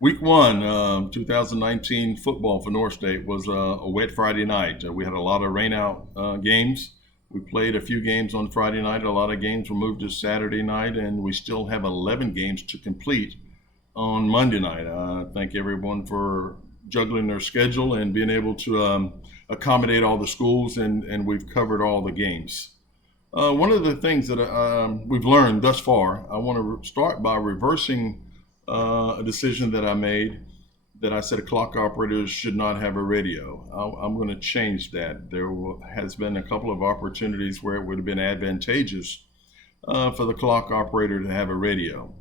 Week one, 2019 football for North State was a wet Friday night. We had a lot of rainout games. We played a few games on Friday night. A lot of games were moved to Saturday night, and we still have 11 games to complete on Monday night. Thank everyone for juggling their schedule and being able to accommodate all the schools, and we've covered all the games. One of the things that we've learned thus far, I want to start by reversing a decision that I made that I said clock operators should not have a radio. I'm going to change that. Has been a couple of opportunities where it would have been advantageous for the clock operator to have a radio,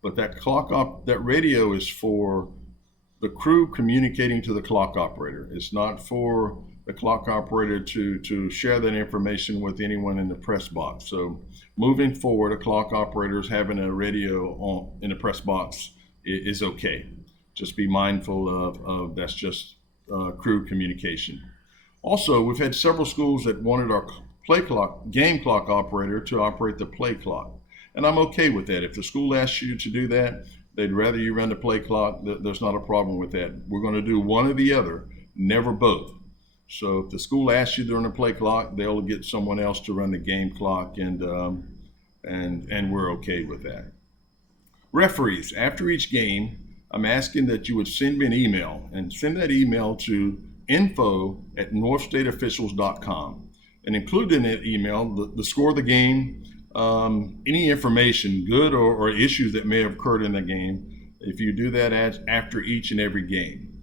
but that radio is for the crew communicating to the clock operator. It's not for the clock operator to share that information with anyone in the press box. So moving forward, a clock operator is having a radio in the press box is okay. Just be mindful of that's just crew communication. Also, we've had several schools that wanted our game clock operator to operate the play clock. And I'm okay with that. If the school asks you to do that, they'd rather you run the play clock. There's not a problem with that. We're going to do one or the other, never both. So if the school asks you during the play clock, they'll get someone else to run the game clock, and we're okay with that. Referees, after each game, I'm asking that you would send me an email and send that email to info@northstateofficials.com and include in that email the score of the game, any information, good or issues that may have occurred in the game. If you do that after each and every game.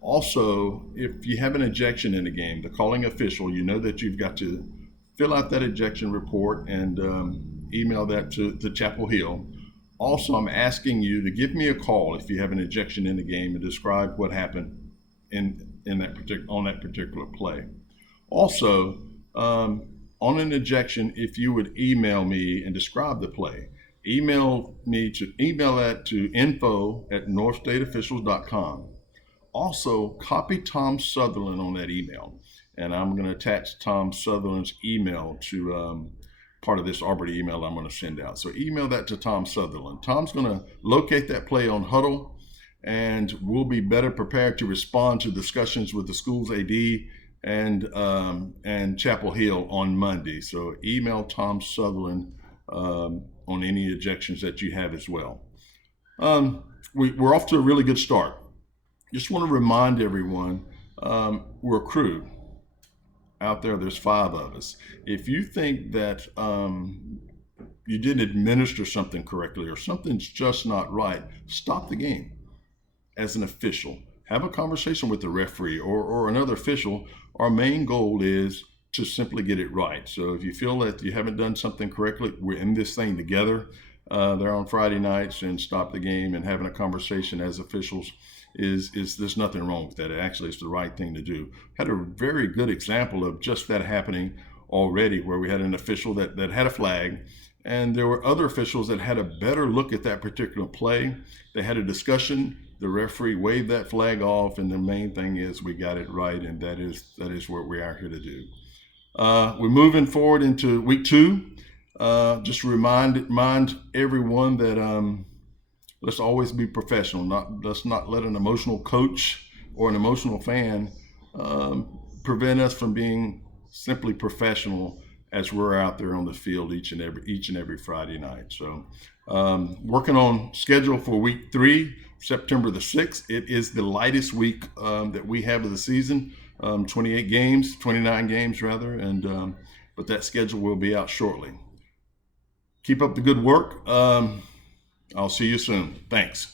Also, if you have an ejection in the game, the calling official, you know that you've got to fill out that ejection report and email that to Chapel Hill. Also, I'm asking you to give me a call if you have an ejection in the game and describe what happened on that particular play. Also, on an ejection, if you would email me and describe the play, email that to info@northstateofficials.com. Also, copy Tom Sutherland on that email, and I'm going to attach Tom Sutherland's email to part of this Auburn email I'm going to send out. So email that to Tom Sutherland. Tom's going to locate that play on Huddle, and we'll be better prepared to respond to discussions with the school's AD and Chapel Hill on Monday. So email Tom Sutherland on any ejections that you have as well. We're off to a really good start. Just want to remind everyone, we're a crew out there. There's 5 of us. If you think that you didn't administer something correctly or something's just not right, stop the game as an official. Have a conversation with the referee or another official. Our main goal is to simply get it right. So if you feel that you haven't done something correctly, we're in this thing together there on Friday nights, and stop the game and having a conversation as officials is there's nothing wrong with that. Actually, it's the right thing to do. Had a very good example of just that happening already, where we had an official that had a flag, and there were other officials that had a better look at that particular play. They had a discussion. The referee waved that flag off, and the main thing is we got it right, and that is what we are here to do. We're moving forward into week 2. Just remind everyone that let's always be professional. Let's not let an emotional coach or an emotional fan prevent us from being simply professional as we're out there on the field each and every Friday night. So working on schedule for week 3, September the 6th. It is the lightest week that we have of the season. 29 games rather, and but that schedule will be out shortly. Keep up the good work. I'll see you soon. Thanks.